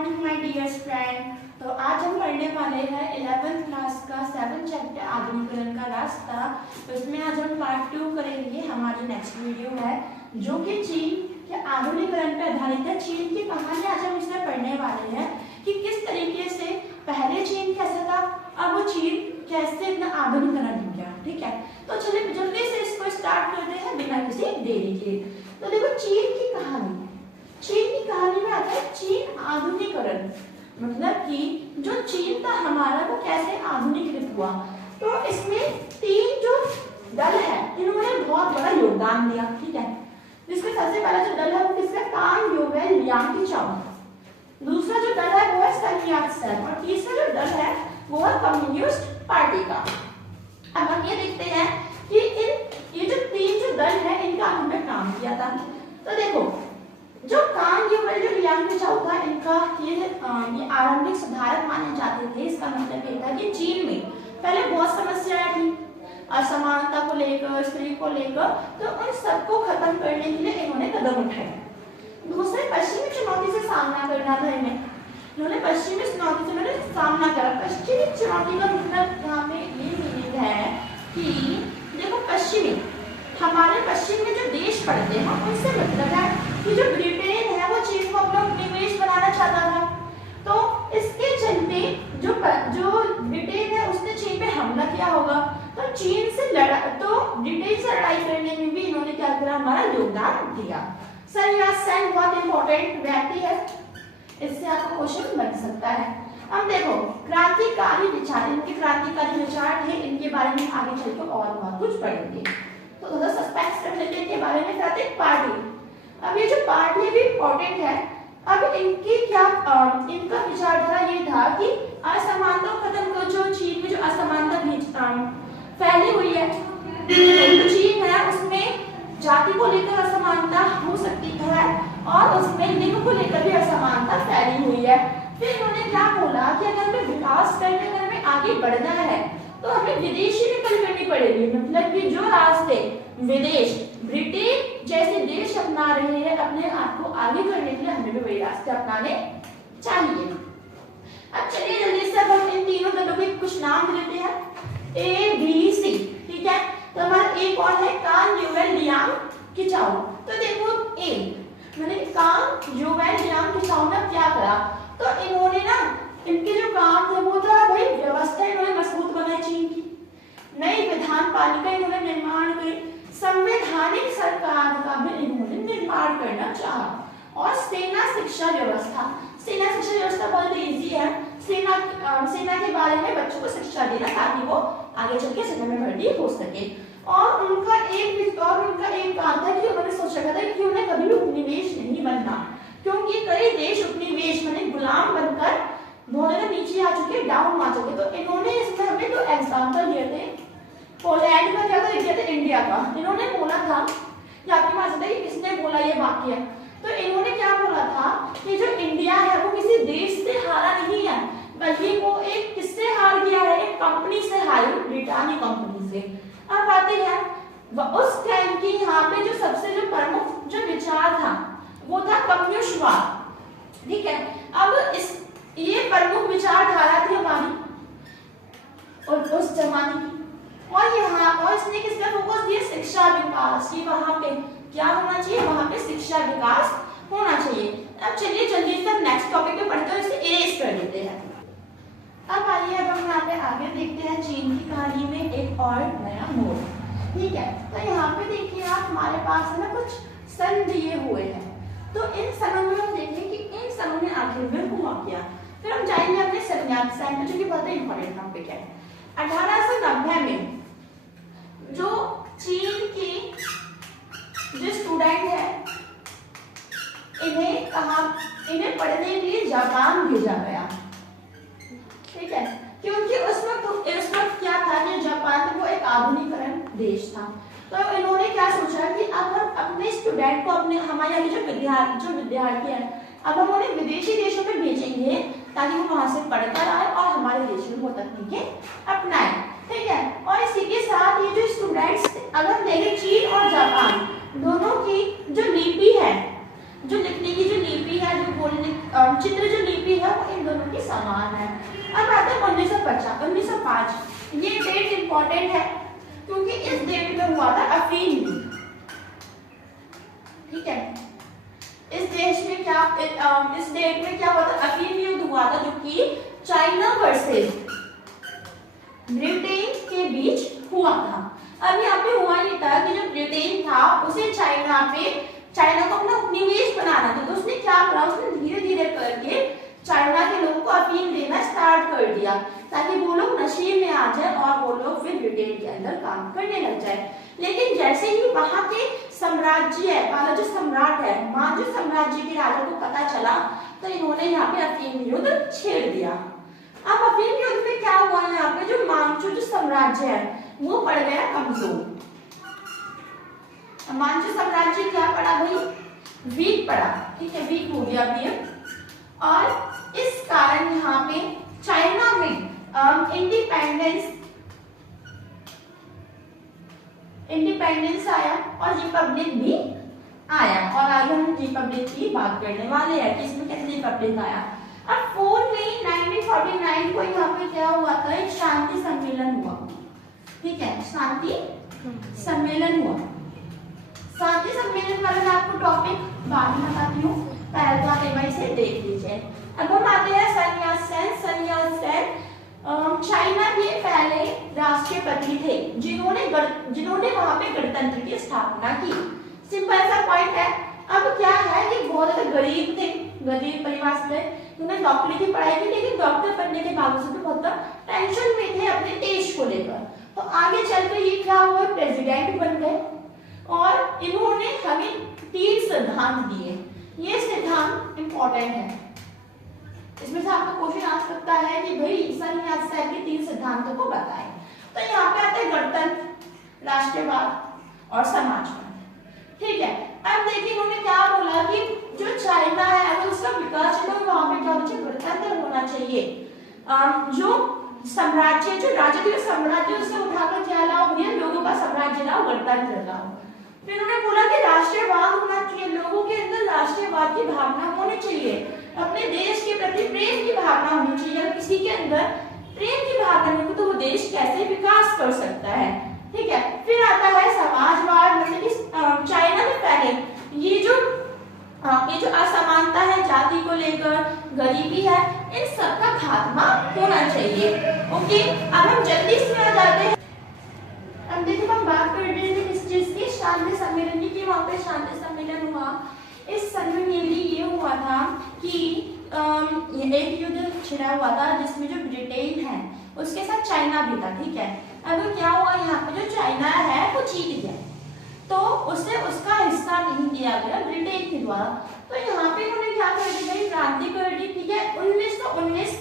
Morning my dear friend. तो आज हम पढ़ने वाले हैं 11th क्लास का 7th चैप्टर आधुनिकीकरण का रास्ता। तो इसमें आज हम पार्ट 2 करेंगे। हमारी नेक्स्ट वीडियो है जो कि चीन के आधुनिकीकरण पर आधारित है। चीन की कहानी आज हम इसमें पढ़ने वाले हैं कि किस तरीके से पहले चीन कैसा था, अब वो चीन कैसे इतना आधुनिकीकरण हो गया। ठीक है, तो चलिए जल्दी से इसको स्टार्ट करते हैं बिना किसी देरी के। तो देखो चीन की कहानी में आता है चीन आधुनिकीकरण, मतलब कि जो चीन था हमारा वो कैसे आधुनिकीकृत हुआ। तो इसमें तीन जो दल है इन्होंने बहुत बड़ा योगदान दिया। ठीक है, जिसमें सबसे पहला जो दल है वो किसका, कांग योवेल लियांग किचाओ। दूसरा जो दल है वो है सन यात सेन और तीसरा जो दल है वो है कम्युनिस्ट पार्टी का। अब हम ये देखते हैं कि ये जो तीन जो दल है इनका हमने काम किया था। तो देखो जो कांग योवेल जो लियांग किचाओ था इनका ये आरंभिक सुधारक माने जाते थे। इसका मतलब ये था कि चीन में पहले बहुत समस्याएं थी, असमानता को लेकर, स्त्री को लेकर, तो उन सबको खत्म करने के लिए इन्होंने कदम उठाए। दूसरे पश्चिमी चुनौती से सामना करना था इन्होंने पश्चिमी चुनौती से इन्होंने सामना करा। पश्चिमी चुनौती का मतलब यहाँ पे ये मीनिंग है कि देखो हमारे पश्चिम में जो देश पड़ते हैं उनसे मतलब है कि जो ब्रिटेन है वो चीन को अपना उपनिवेश बनाना चाहता था। तो इसके चलते जो ब्रिटेन है उसने चीन पे हमला किया होगा। तो ब्रिटेन से लड़ाई करने में भी इन्होंने क्या करा, हमारा योगदान दिया। सन यात सेन बहुत इंपॉर्टेंट व्यक्ति है, इससे आपको क्वेश्चन बन सकता है। अब देखो क्रांतिकारी विचार, इनके क्रांतिकारी विचार थे, इनके बारे में आगे चल के और बहुत कुछ पढ़ेंगे। तो थोड़ा सस्पेंस रख लेते हैं इनके बारे में। कहते हैं पार्टी। अब ये जो पार्टी भी इंपॉर्टेंट है। अब इनकी क्या इनका विचारधारा ये था कि असमानता खत्म कर, जो चीन में जो असमानता फैली हुई है, तो चीन है उसमें जाति को लेकर असमानता हो सकती है और उसमें लिंग को लेकर भी असमानता फैली हुई है। फिर इन्होंने क्या बोला कि अगर हमें विकास करने, अगर हमें आगे बढ़ना है तो हमें विदेशी निकल करनी पड़ेगी। मतलब कि जो रास्ते विदेश ब्रिटेन जैसे देश अपना रहे हैं अपने आप को आगे करने के लिए, हमें भी वही रास्ते अपनाने चाहिए। अब चलिए जल्दी से हम इन तीनों दलों के कुछ नाम लेते हैं, ए बी सी। ठीक है, तो हमारा ए कौन है, कांग योवेल लियांग किचाओ। तो देखो ए मैंने कांग योवेल लियांग किचाओ ने क्या करा, तो इन्होंने ना इनके जो काम थे वो था भाई व्यवस्था इन्होंने मजबूत बनाई चीन की, नई विधान पालिका इन्होंने निर्माण करी, संवैधानिक सरकार का भी इन्होंने निर्माण करना चाहा और सेना शिक्षा व्यवस्था बहुत इजी है। सेना के बारे में बच्चों को शिक्षा देना ताकि वो आगे चल के सेना में भर्ती हो सके। और उनका एक काम था कि उन्होंने सोचा था कि उन्हें कभी भी उपनिवेश नहीं बनना, क्योंकि कई देश उपनिवेश माने गुलाम बनकर बहुत ज्यादा नीचे आ चुके, डाउन आ चुके। तो इन्होंने इसमें हमें दो एग्जांपल दिए थे, पोलैंड का क्या था, इंडिया का। इन्होंने बोला था कि आपके पास है कि किसने बोला ये वाक्य, तो इन्होंने क्या बोला था कि जो इंडिया है वो किसी देश से हारा नहीं है, बल्कि वो एक किससे हार गया है, एक कंपनी से हारी, ब्रिटानी कंपनी से। अब आते हैं उस टाइम की यहाँ पे जो सबसे जो प्रमुख जो विचार था वो था कम्युनिस्टवाद। ठीक है, अब ये प्रमुख विचारधारा थी हमारी और उस जमाने की। और इसने किसका फोकस दिया, शिक्षा विकास की। वहां पे क्या होना चाहिए, वहां पे शिक्षा विकास होना चाहिए। अब चलिए जल्दी से नेक्स्ट टॉपिक पे पढ़ते हैं, इसे इरेज कर लेते हैं। अब आइए अब हम यहाँ पे आगे देखते हैं चीन की कहानी में एक और नया मोड़। ठीक है, तो यहाँ पे देखिए आप, हमारे पास है ना कुछ सन दिए हुए हैं। तो इन सनों में हम देखें कि इन सनों में आखिर में हुआ क्या। फिर हम जाएंगे अपने सन यात सेन में, जो कि बहुत ही इंपॉर्टेंट टॉपिक है। 1890 में जो चीन की जो स्टूडेंट है इन्हें पढ़ने के लिए जापान भेजा गया। ठीक है, क्योंकि उस वक्त क्या था कि जापान वो एक आधुनिकीकरण देश था। तो इन्होंने क्या सोचा कि अब हम अपने स्टूडेंट को, हमारे यहाँ जो विद्यार्थी है, अब हम उन्हें विदेशी देशों में भेजेंगे ताकि वो वहां से पढ़कर आए और हमारे देश में वो तकनीकें अपनाए। ठीक है, और इसी के साथ ये जो स्टूडेंट्स, अगर देखें चीन और जापान दोनों की जो लिपि है, जो लिखने की जो लिपि है, जो बोलने चित्र जो लिपि समान है। अब आता है 1905। ये डेट इंपॉर्टेंट है क्योंकि इस डेट में हुआ था अफीम युद्ध। ठीक है, इस डेट में क्या हुआ था, अफीम युद्ध हुआ था, जो कि चाइना वर्सेस ब्रिटेन के बीच हुआ था। अब यहाँ पे हुआ ये था कि जो ब्रिटेन था उसे चाइना को अपना उपनिवेश बनाना था, तो उसने क्या करा, उसने धीरे धीरे करके चाइना के लोगों को अफीम देना स्टार्ट कर दिया ताकि वो लोग नशे में आ जाए और वो लोग फिर ब्रिटेन के अंदर काम करने लग जाए। लेकिन जैसे ही वहां के साम्राज्य है, वाला जो सम्राट है, मांझू साम्राज्य के राजा को पता चला तो इन्होंने यहाँ पे अफीम युद्ध छेड़ दिया। अब अफीम युद्ध में क्या हुआ, यहाँ पे जो मांझू जो साम्राज्य है वो पड़ गया कमजोर। मांझू साम्राज्य क्या पड़ा भाई, वीक पड़ा। ठीक है, वीक हो गया अभी, और इस कारण यहाँ पे चाइना में इंडिपेंडेंस आया और रिपब्लिक भी आया। और आगे हम रिपब्लिक की बात करने वाले हैं कि इसमें कैसे रिपब्लिक आया। अब 4 मई 1949 को यहाँ पे क्या हुआ था, एक शांति सम्मेलन हुआ। ठीक है, शांति सम्मेलन हुआ। शांति सम्मेलन वाला मैं आपको टॉपिक बाद में बताती हूँ, पहले तो आप एक बार इसे देख लीजिए। अब हम आते हैं सन यात्सेन। चाइना के पहले राष्ट्रपति थे जिन्होंने वहां पे गणतंत्र की स्थापना की। सिंपल सा पॉइंट है। अब क्या है, ये बहुत ज्यादा गरीब थे, गरीब परिवार से थे, उन्होंने डॉक्टरी की पढ़ाई की, लेकिन डॉक्टर बनने के बावजूद भी बहुत टेंशन में थे अपने देश को लेकर। तो आगे चलकर ये क्या हुआ, प्रेसिडेंट बन गए और इन्होंने हमें 3 सिद्धांत दिए। ये सिद्धांत इंपॉर्टेंट है, इसमें से आपको क्वेश्चन आ सकता है कि भाई सन यात्सेन के 3 सिद्धांतों को बताएं। तो यहाँ पे आता है गणतंत्र, राष्ट्रवाद और समाजवाद। ठीक है, अब देखिए इन्होंने क्या बोला कि जो चाइना है अगर उसका विकास है वहां पे क्या होना चाहिए, गणतंत्र होना चाहिए। जो साम्राज्य, जो राजकीय साम्राज्य, उससे उठाकर क्या लाओ भैया, लोगों का साम्राज्य लाओ, गणतंत्र लाओ। फिर उन्होंने बोला कि राष्ट्रवाद होना चाहिए, लोगों के अंदर राष्ट्रवाद की भावना होनी चाहिए, अपने देश के प्रति प्रेम की भावना होनी चाहिए। अगर किसी के अंदर प्रेम की भावना नहीं हो तो वो देश कैसे विकास कर सकता है। ठीक है, फिर आता है समाजवाद, मतलब कि चाइना में पहले ये जो असमानता है, जाति को लेकर गरीबी है, इन सब का खात्मा होना चाहिए। ओके, अब हम जल्दी से आ जाते हैं। अब देखिए हम बात कर रहे थे किस चीज की, शांति सम्मेलन की। वहां पे शांति सम्मेलन हुआ। इस सम्मेलन में ये हुआ था कि एक युद्ध छिड़ा हुआ था जिसमें जो ब्रिटेन है उसके साथ चाइना भी था। ठीक है, अब क्या हुआ, यहाँ पे जो चाइना है वो जीत गया, तो उसे उसका हिस्सा नहीं दिया गया ब्रिटेन के द्वारा। तो यहाँ पे इन्होंने क्या कर दी, क्रांति कर दी। ठीक है, 1919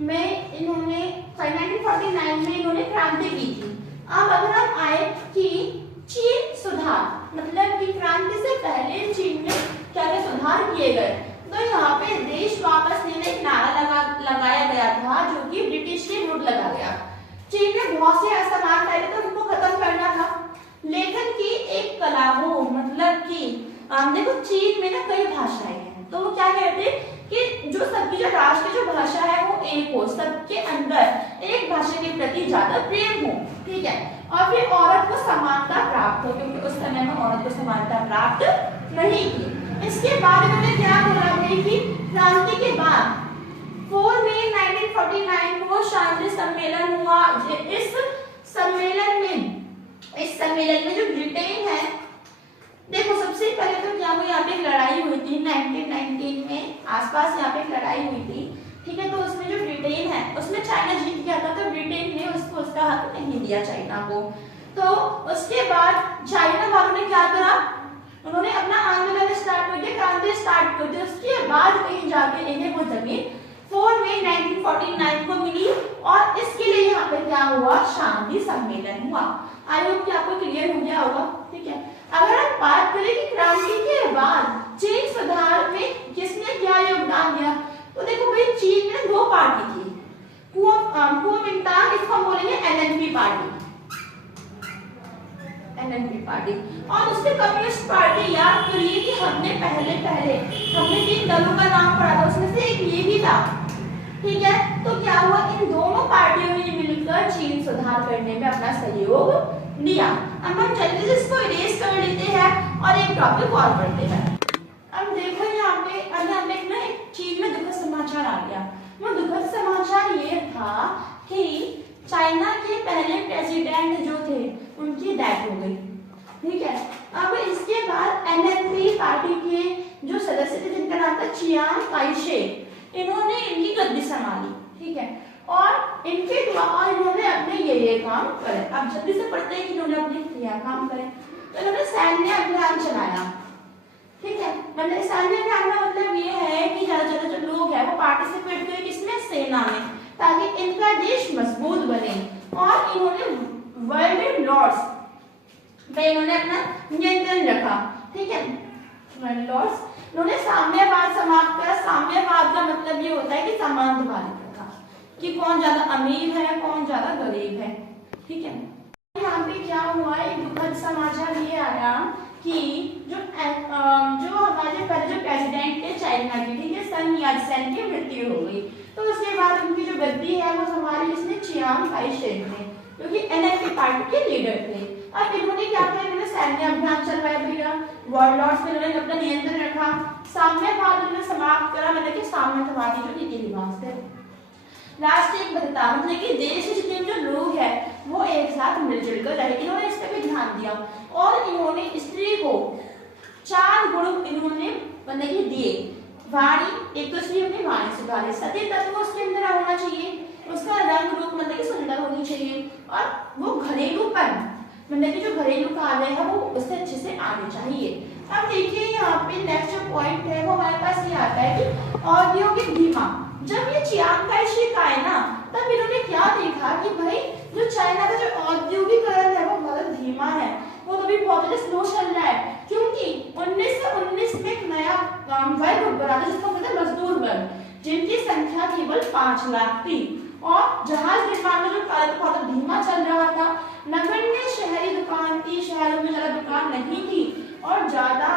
में इन्होंने 1949 में इन्होंने क्रांति की थी। अब अगर हम आए कि चीन सुधार, मतलब कि क्रांति से पहले चीन में क्या क्या सुधार किए गए, तो यहाँ पे देश वापस लेने एक नारा लगाया गया था जो कि ब्रिटिश के विरुद्ध लगा गया। चीन में बहुत से असमानता है तो उनको खत्म करना था। लेखन की एक कला हो, मतलब कि देखो चीन में ना कई भाषाएं हैं, तो वो क्या कहते हैं कि जो सबकी जो राष्ट्र जो भाषा है वो एक हो, सबके अंदर एक भाषा के प्रति ज्यादा प्रेम हो। ठीक है, और फिर औरत को समानता प्राप्त हो, क्योंकि उस समय में औरत को समानता प्राप्त नहीं थी। इसके बाद उन्होंने क्या बोला कि क्रांति के बाद 4 मई 1949 को शांति सम्मेलन हुआ। इस सम्मेलन में जो ब्रिटेन है, देखो सबसे पहले तो क्या हुआ, यहाँ पे लड़ाई हुई थी 1919 में आसपास, यहाँ पे लड़ाई हुई थी। ठीक है, तो उसमें जो ब्रिटेन है उसमें चाइना जीत गया था, तो ब्रिटेन ने उसको उसका हक नहीं दिया चाइना को। तो उसके बाद चाइना वालों ने क्या करा, उन्होंने अपना आंदोलन स्टार्ट कर दिया, क्रांति स्टार्ट कर दी। उसके बाद कहीं जाके इन्हें वो जमीन 4 मई 1949 को मिली और इसके लिए यहाँ पे क्या हुआ, शांति सम्मेलन हुआ। आई होप कि आपको क्लियर हो गया होगा। ठीक है, अगर हम बात करें कि क्रांति के बाद चीन सुधार में किसने क्या योगदान दिया, तो देखो भाई चीन में 2 पार्टी थी, कुओमिंटांग, इसको हम बोलेंगे एनएनपी पार्टी, और उसके कम्युनिस्ट पार्टी। याद करिए कि हमने पहले 3 दलों का नाम पढ़ा था, उसमें से एक ये भी था। ठीक है, पार्टियों ने मिलकर चीन सुधार करने में अपना सहयोग दिया। अब हम जल्दी से इसको इरेज कर लेते हैं और एक टॉपिक और पढ़ते हैं। अब देखो यहाँ पे एक ना एक चीन में दुखद समाचार आ गया। वो दुखद समाचार ये था कि चाइना के पहले प्रेसिडेंट जो थे उनकी डेथ हो गई। ठीक है, अब इसके बाद एनएलपी पार्टी के जो सदस्य थे जिनका नाम था चियांग काई शेक, इन्होंने इनकी गद्दी संभाली। ठीक है, और इनके द्वारा इन्होंने अपने ये काम करे। अब जल्दी से पढ़ते हैं कि इन्होंने अपने क्या काम करे। तो इन्होंने सैन्य अभियान चलाया। ठीक है, मतलब सैन्य अभियान का मतलब ये है कि ज्यादा ज्यादा जो लोग हैं वो पार्टिसिपेट करें किसमें, सेना में, ताकि इनका देश मजबूत बने। और इन्होंने वर्ल्ड लॉर्ड्स पे इन्होंने अपना नियंत्रण रखा। ठीक है, वर्ल्ड लॉर्ड्स इन्होंने साम्यवाद समाप्त करा। साम्यवाद का मतलब ये होता है कि समानतावादी रखा कि कौन ज्यादा अमीर है कौन ज्यादा गरीब है। ठीक है, यहाँ पे क्या हुआ, एक दुखद समाचार ये आया कि जो हमारे पहले जो प्रेसिडेंट थे चाइना के, ठीक है, सन यात्सेन की मृत्यु हो गई। तो उसके बाद उनकी जो गद्दी है वो संभाली जिसने चियांग काई शेक ने, जो कि एनएलपी पार्टी के लीडर थे। अब इन्होंने क्या किया, इन्होंने सैन्य अभियान चलवाया भैया, वॉरलॉर्ड्स पे इन्होंने अपना नियंत्रण रखा, साम्यवाद इन्होंने समाप्त करा, मतलब कि साम्यवादी जो रीति रिवाज थे। राष्ट्रीय बद्धता मतलब कि देश के जितने जो लोग हैं वो एक साथ मिलजुल कर रहे, इन्होंने इस पर भी ध्यान दिया। और इन्होंने स्त्री को 4 गुण इन्होंने मतलब कि दिए। वाणी, एक तो स्त्री अपनी वाणी सुधारे, सती तत्व उसके अंदर होना चाहिए, उसका रंग रूप मतलब कि सुंदर होनी चाहिए, और वो घरेलूपन मतलब कि जो घरेलू कार्य है वो उससे अच्छे से आने चाहिए। अब देखिए यहाँ पे नेक्स्ट जो पॉइंट है वो हमारे पास ये आता है कि औद्योगिक धीमा। जब ये चियांग काई शेक आए ना तब इन्होंने क्या देखा कि भाई जो चाइना का जो औद्योगिकरण है वो बहुत धीमा है, वो तो भी बहुत स्लो चल रहा है, क्योंकि 1919 में एक नया वर्ग उभरा था जिसको कहते हैं मजदूर वर्ग, जिनकी संख्या केवल 5 लाख थी। और जहाज निर्माण में जो कार्य बहुत धीमा चल रहा था, नगण्य शहरी दुकान थी, शहरों में ज्यादा दुकान नहीं थी, और ज्यादा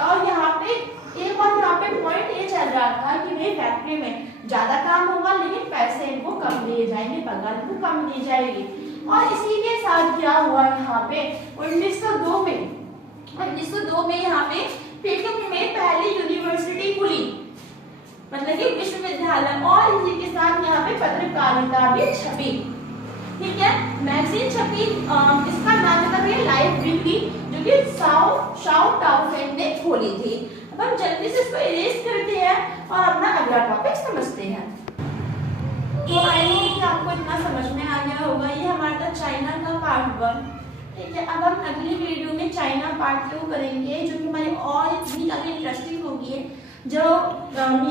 और यहाँ पे एक और यहाँ पे पॉइंट ये चल रहा था कि भाई फैक्ट्री में ज्यादा काम होगा लेकिन पैसे इनको कम दिए जाएंगे, पगार इनको कम दी जाएगी। और इसी के साथ क्या हुआ यहाँ पे 1902 में यहाँ पे पेकिंग में पहली यूनिवर्सिटी खुली, मतलब कि विश्वविद्यालय, और इसी के साथ यहाँ पे पत्रकारिता भी छपी। ठीक है, मैगजीन छपी, इसका नाम है लाइफ वीकली, जो कि शाओ टाओफेन ने खोली थी। अब हम जल्दी से इसको इरेज करते हैं और अपना अगला टॉपिक समझते हैं। तो आई होप कि आपको इतना समझ में आ गया होगा। ये हमारा था चाइना का पार्ट 1। ठीक है, अब हम अगली वीडियो में चाइना पार्ट 2 करेंगे, जो कि हमारी और इतनी ज़्यादा इंटरेस्टिंग होगी। जो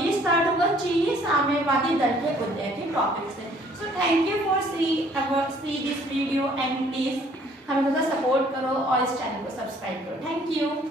ये स्टार्ट होगा चीनी साम्यवादी दल के उदय के टॉपिक से। So thank you for see this video and please हमें थोड़ा सपोर्ट करो और इस चैनल को सब्सक्राइब करो। Thank you.